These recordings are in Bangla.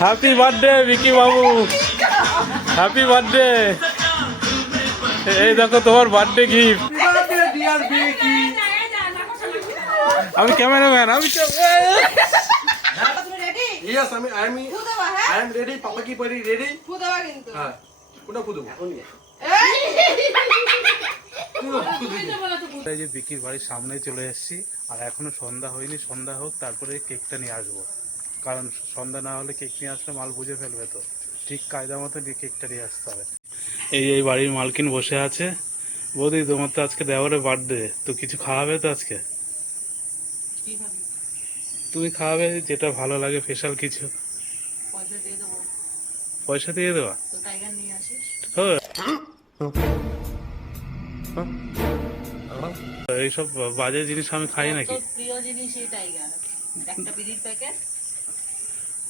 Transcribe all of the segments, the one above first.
হ্যাপি বার্থডে বিকি বাবু হ্যাপি বার্থডে এই দেখো তোমার বার্থডে গিফট আমি ক্যামেরাম্যান আমি তুমি ready Yes, I mean, I am, ফু দেবা হ্যাঁ কিন্তু? হ্যাঁ কোনটা এই! যে বিকির বাড়ির সামনে চলে এসেছি আর এখনও সন্ধ্যা হয়নি সন্ধ্যা হোক তারপরে কেকটা নিয়ে আসব। কারণ সন্ধ্যা না হলে কেক নিয়ে আসলে মাল বুঝে ফেলবে তো। ঠিক কায়দা মতো কেকটা নিয়ে আসতে হবে। এই এই বাড়ির মালকিন বসে আছে। বৌদি তোমার তো আজকে দেওয়ারে বার্থডে তো কিছু খাওয়াবে তো আজকে? তুমি খাওয়াবে যেটা ভালো লাগে স্পেশাল কিছু। পয়সা দিয়ে দেবো। দেওয়া আসিস? হ্যাঁ। এইসব বাজে জিনিস আমি খাই নাকি? প্রিয় জিনিস এই টাইগার একটা বিড়ির প্যাকেট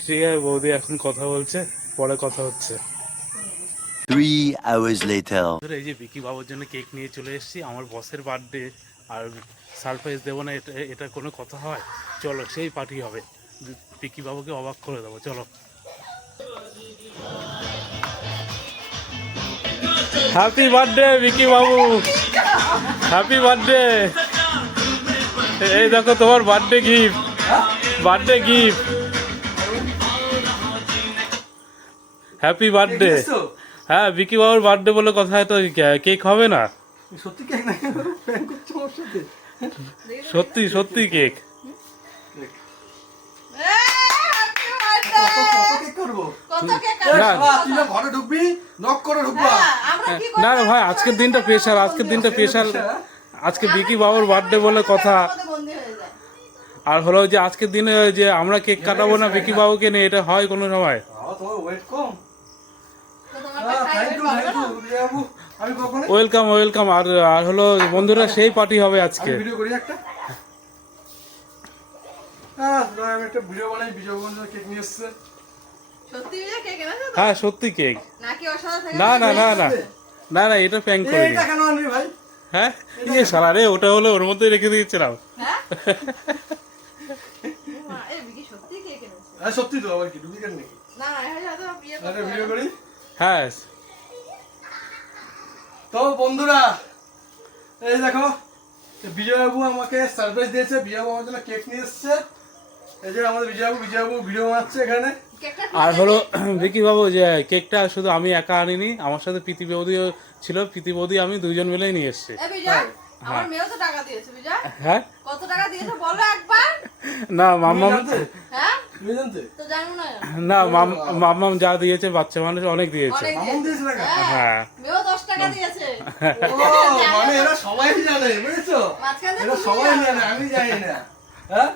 আছে বৌদি এখন কথা বলছে পরে কথা হচ্ছে। Three hours later. এই যে বিকি বাবুর জন্য কেক নিয়ে চলে এসেছি আমার বসের বার্থডে আর সারপ্রাইজ দেবো না এটা এটা কোনো কথা হয়? চলো সেই পার্টি হবে। বিকি বাবুকে অবাক করে দেবো চলো। হ্যাপি বার্থডে বিকি বাবু! হ্যাপি বার্থডে এই দেখো তোমার birthday gift birthday gift happy birthday হ্যাঁ বিকি বাবুর বার্থডে বলে কথা তো কেক হবে না? সত্যি কেক না সত্যি সত্যি কেক কত কত কেক করব? কত কেক এই না। ভাই আজকের দিনটা স্পেশাল আজকের দিনটা স্পেশাল আজকে বিকি বাবুর বার্থডে বলে। কথা। হয়ে আর হলো যে আজকের দিনে যে আমরা কেক কাটাবো না বিকি বাবুকে নিয়ে এটা হয় কোনো সময়? বাবা, তোমার ওয়েট কম। তো তোমার থ্যাংক ইউ থ্যাংক ইউ বাবু আমি কখনো ওয়েলকাম ওয়েলকাম আর আর হলো বন্ধুরা সেই পার্টি হবে আজকে। ভিডিও করি একটা? হ্যাঁ একটা ভিডিও বানাই ভিডিও কেক নিয়ে এসছে। সত্যি কেক হ্যাঁ সত্যি না না না না। না না এটা প্যাং ভাই। হ্যাঁ? ইয়ে সারা রে ওটা হলো ওর মধ্যেই রেখে দিয়েছিলাম। হ্যাঁ? হ্যাঁ সত্যি তো আবার কি ডুপ্লিকেট নাকি? না না এটা হয়তো বিয়ে একটা করতে ভিডিও করি? হ্যাঁ। তো বন্ধুরা এই দেখো বিজয়বাবু আমাকে সারপ্রাইজ দিয়েছে বিজয়বাবু আমার জন্য কেক নিয়ে এসছে। এই যে আমাদের বিজয়বাবু বিজয়বাবু ভিডিও বানাচ্ছে এখানে। আর হলো বিকি বাবু যে কেকটা শুধু আমি একা আনিনি আমার সাথে প্রীতি বৌদিও ছিল প্রীতি বৌদি আমি দুইজন মিলেই নিয়ে এসছি। এ আমার মেয়েও তো টাকা দিয়েছে বিজয়। হ্যাঁ? কত টাকা দিয়েছে বলো একবার। না জানতে? হ্যাঁ? না না মাম- মাম্মাম যা দিয়েছে বাচ্চা মানুষ অনেক দিয়েছে? হ্যাঁ মানে এরা সবাই জানে বুঝেছ? এরা সবাই জানে। আমি জানি না। হ্যাঁ?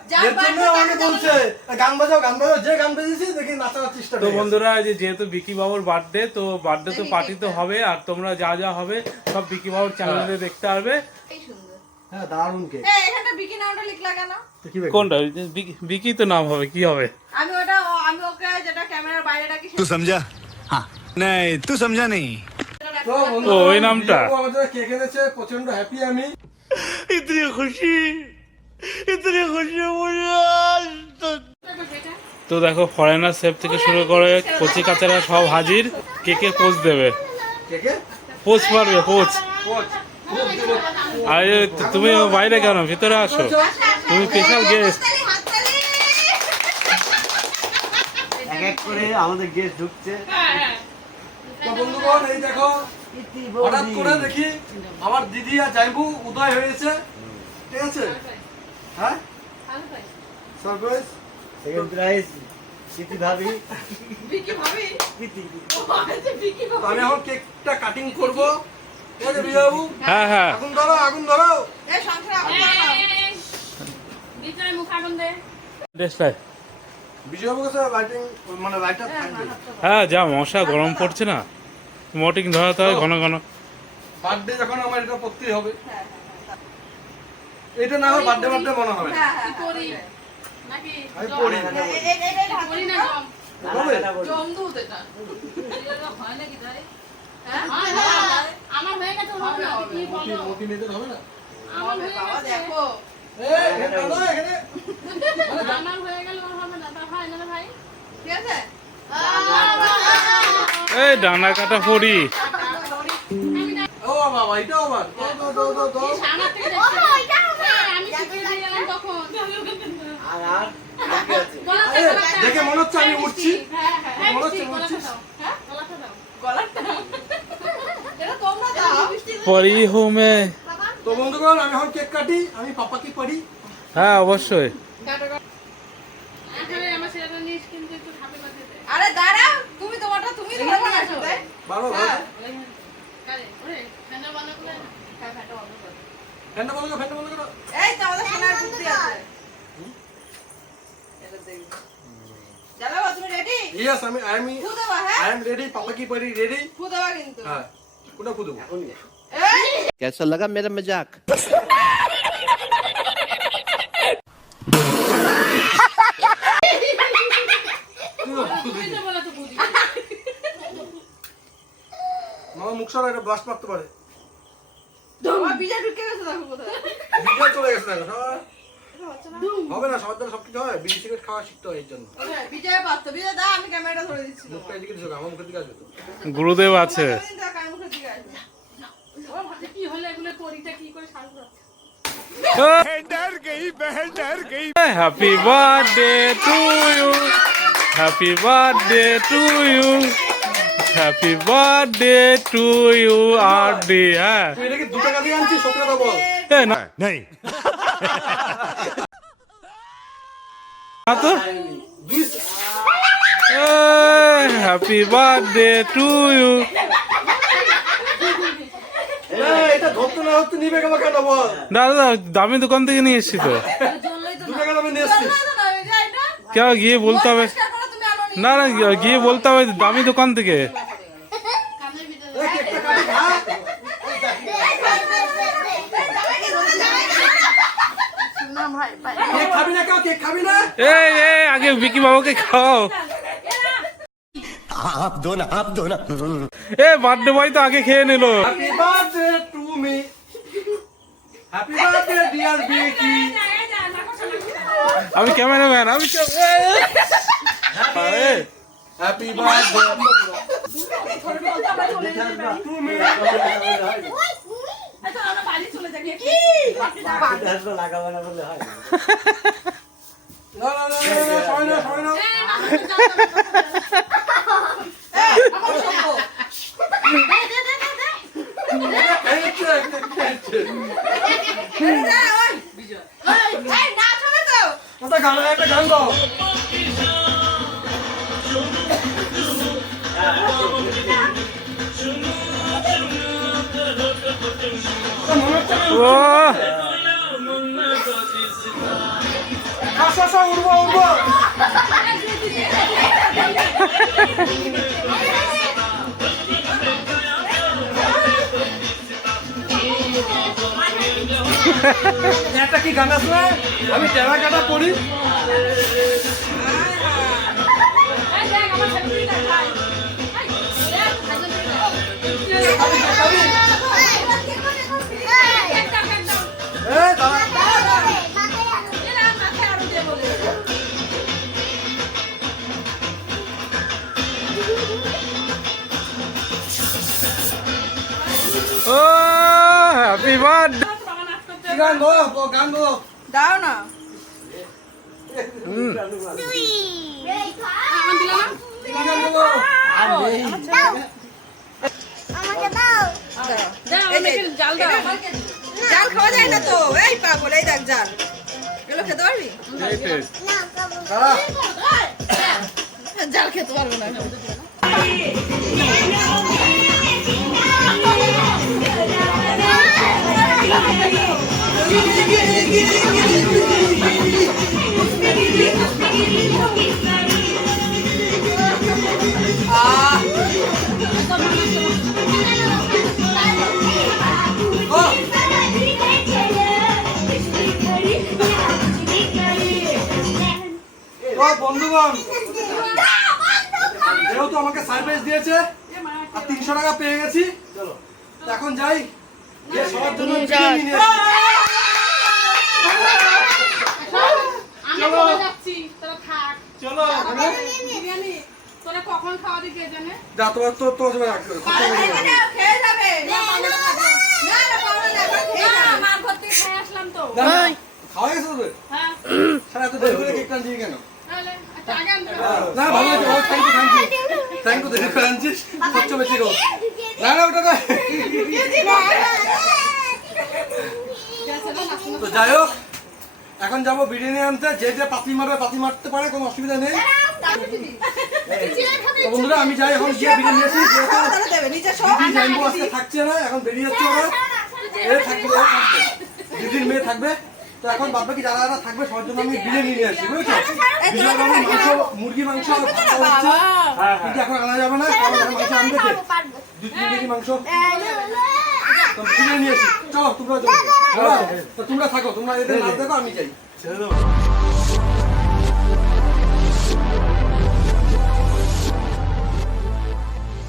তো বন্ধুরা যেহেতু বিকি বাবুর বার্থডে তো বার্থডে তো পার্টি তো হবে আর তোমরা যা যা হবে সব বিকি বাবুর চ্যানেলে দেখতে পারবে। তো দেখো। ফরেনার সেফ থেকে শুরু করে কচি কাচারা সব হাজির। কেকে পোজ দেবে। কেকে? পারবে পোজ পোজ আর তুমি বাইরে কেন? ভিতরে আসো। তুমি স্পেশাল গেস্ট এক এক করে আমাদের গেস্ট ঢুকছে। বন্ধুগণ এই দেখো হঠাৎ করে দেখি আমার দিদি আর জাইবু উদয় হয়েছে। ঠিক আছে? হ্যাঁ? সারপ্রাইজ? সেকেন্ড প্রাইজ ভাবি। বিকি ভাবি? আচ্ছা আমি এখন কেকটা কাটিং করব। হ্যাঁ হ্যাঁ আগুন ধরো আগুন ধরো এ সংসারে আগুন লাইটিং মানে হ্যাঁ যা মশা গরম পড়ছে না মোটিং ধরাতে হয় ঘন ঘন বার্থডে যখন আমার এটা করতেই হবে এটা না হয় বার্থডে বার্থডে মনে হবে না। কি করি নাকি আমি পড়ি না এটা এটা আমার হয়ে গেছে হবে না? আমার হয়ে গেছে দেখো। এই, এখানে আমার হয়ে গেল হবে না তা হয় না ভাই। ঠিক আছে? এই ডানা কাটা পড়ি ও বাবা দাও, দাও, দাও, দাও, দেখছে হ্যাঁ, আমি শিখে গেলাম তখন। আর আর বাকি আছে গলাটা আরে, গলাটা দেখে মনে হচ্ছে আমি উঠছি। হ্যাঁ হ্যাঁ হ্যাঁ মনে হচ্ছে মিষ্টি, গলাটা বলছিস? দাও হ্যাঁ গলাটা দাও গলাটা এটা তোমরা হোমে তো বন্ধুগণ আমি এখন কেক কাটি আমি পাপাকে পারি হ্যাঁ অবশ্যই। আরে দাঁড়াও তুমি তোমারটা তুমি ধরবে না ভালো ভালো। হ্যাঁ। ফ্যানটা বন্ধ করো ফ্যানটা বন্ধ করো। ফ্যানটা বন্ধ করো এই তো আমাদের সোনার বুদ্ধি আছে। এটা দেখো জ্বালাবো তুমি রেডি ইয়েস আমি I am I ready papa কি পারি রেডি ফু দেবা কিন্তু। হ্যাঁ কোনটা ফুদু এখনই এই कैसा लगा मेरा मजाक তুই তো বলা তো বুঝি মামা মুখ সারা এটা ব্লাস্ট মারতে পারে আমার বিজয় ঢুকে গেছে দেখো কোথায় বিজয় চলে গেছে দেখো সবাই। এটা হচ্ছে না হবে না সবার জন্য সব কিছু হয় বিড়ি সিগারেট খাওয়া শিখতে হয় এর জন্য কোথায়? বিজয় পারতো বিজয় দা আমি ক্যামেরাটা ধরে দিচ্ছি মুখটা এদিকে দিছো আমার মুখের দিকে আসবে তো গুরুদেব আছে দিন দা কান মুখের দিকে আসবে পরিটা কি করে সারবো happy birthday to you happy birthday to you happy birthday to you আর ডি হ্যাঁ। তুই এটা কি দু টাকা দিয়ে আনছিস সত্যি কথা বল। না। नहीं না তো? হ্যাপি বার্থডে টু ইউ দাদা দামি দোকান থেকে নিয়ে এসছি তো। কেউ গিয়ে বলতে হবে। না। না গিয়ে বলতে হবে দামি দোকান থেকে। আগে বিকি বাবাকে খাও। হাফ দো হাফ আপ দো না। এ বার্থডে বয় তো আগে খেয়ে নিলো। হ্যাপি বার্থডে আমি ক্যামেরাম্যান আমি। হ্যাপি বার্থডে টু মি আমরা বাড়ি চলে যাই লাগাবো না বললে হয় না না না না, না না না এই যে, এই যে। এই নাচ হবে তো একটা গান একটা গান গাও মনে হচ্ছে আমি ও আসো আসো উঠবো উঠবো একটা কি গান আছে? আমি টেরা কাটা পড়ি। গান ও গান দাও না। জাল খাওয়া যায় না তো। এই পাগল এই দেখ জাল। এগুলো খেতে পারবি? জাল খেতে পারব না। বন্ধুগণ যেহেতু আমাকে সারপ্রাইজ দিয়েছে আর তিনশো টাকা পেয়ে গেছি এখন যাই সবার জন্য চলে। যাচ্ছি তোরা থাক। চলো। বিরিয়ানি। তোরা কখন খাওয়াবি কে জানে যা তোমার তো তো খেয়ে যাবে। না না মার ঘর থেকে খেয়ে আসলাম তো। খাওয়া গেছে তোদের? হ্যাঁ। সারা এত দেরি করে কেক কেন? আচ্ছা। না ভালো ভালো thank you thank you thank you দেরি করে আনছিস খরচ বেশি গো না না ওটা না তো যাই হোক। এখন যাব বিরিয়ানি আনতে যে যে পাতি মারবে পাতি মারতে পারে কোনো অসুবিধা নেই। বন্ধুরা আমি যাই এখন গিয়ে বিরিয়ানি আসি যেহেতু দিদি জানব আজকে থাকছে না এখন বেরিয়ে যাচ্ছে ওরা। এ থাকবে দিদির মেয়ে থাকবে। তো এখন বাদ বাকি যারা যারা থাকবে সবার জন্য আমি বিরিয়ানি নিয়ে আসি বুঝেছ? বিরিয়ানি মাংস মুরগি মাংস আর ভাত হচ্ছে। কিন্তু এখন আনা যাবে না কারণ মাংস আনবে দু তিন কেজি মাংস। তো বিরিয়ানি নিয়ে আসি। চলো তোমরা তোমরা থাকো তোমরা এদের নাচ দেখো আমি যাই। ছেড়ে দেবো।